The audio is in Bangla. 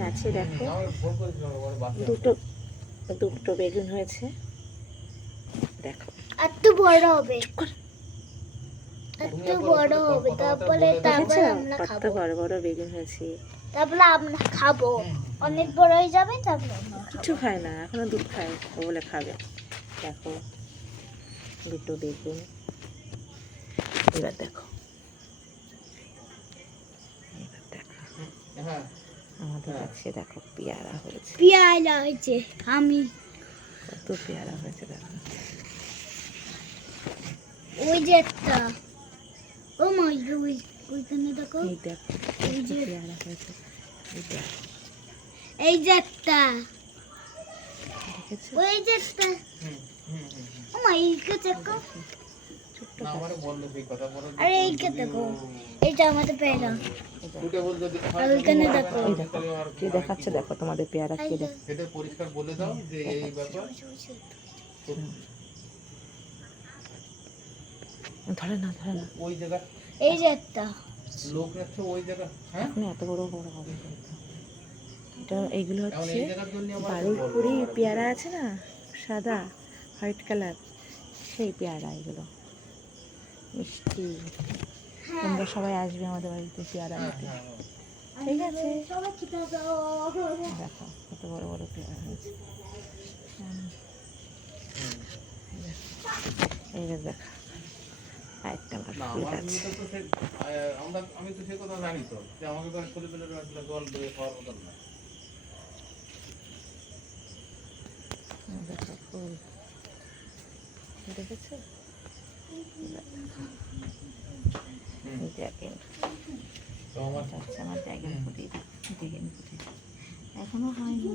গাছে দেখো দুটো দুটো বেগুন হয়েছে, দেখো একটু বড় হবে, একটু বড় হবে, তারপরে আমরা কত খাবো। বড় বড় বেগুন হয়েছে। তারপরে আমরা খাবো, অনেক বড় হয়ে যাবে, তারপরে আমরা কিছু খায় না, এখনো দুধ খায়, ও বলে খাবে। দেখো দুটো বেগুন। এবার দেখো, এবার দেখো আমাদের কাছে দেখো পেয়ারা হয়েছে, পেয়ারা হয়েছে। আমি কত পেয়ারা হয়েছে দেখো। ওই যে একটা, ও মা ওইখানে দেখো, এই দেখো এই যে পেয়ারা হয়েছে, এই দেখো এই যে একটা, দেখেছো ওই যে একটা, ও মা এইকে দেখো, ছোট্ট না আমারে বললো সেই কথা বলো। আরে এইকে দেখো, এইটা আমাদের পেয়ারা। ফুটে বল যদি আর ওইখানে দেখো, এই দেখো কে দেখাচ্ছে, দেখো তোমাদের পেয়ারা কে দেখো। এটা পরিষ্কার বলে দাও যে এই ব্যাপার। ধরে না ধরে না, ওই জায়গা এই যে একটা, লোক রাখছে ওই জায়গা, হ্যাঁ এখন এত বড় বড় হবে এটা। এইগুলো এখন হচ্ছে এই জায়গার জন্য আমার বারুইপুরি পেয়ারা আছে না, সাদা হোয়াইট কালার, সেই পেয়ারা এগুলো মিষ্টি। তোমরা সবাই আসবে আমাদের বাড়িতে পেয়ারা নিতে, ঠিক আছে? সবাই খেতে দাও। দেখো কত বড় বড় পেয়ারা হয়েছে। এইবার দেখো আরেকটা আমার না ফুল আমার গাছ। ভিতরে তো সে আমি তো সে কথা জানি তো যে আমাকে তো ছোট ছোট জল দিয়ে খাওয়ার কথা না। দেখো ফুল দেখেছো, এই ড্রাগন, তো আমার এটা হচ্ছে আমার ড্রাগন ফুটি, ড্রাগন ফুটি এখনো হয়নি।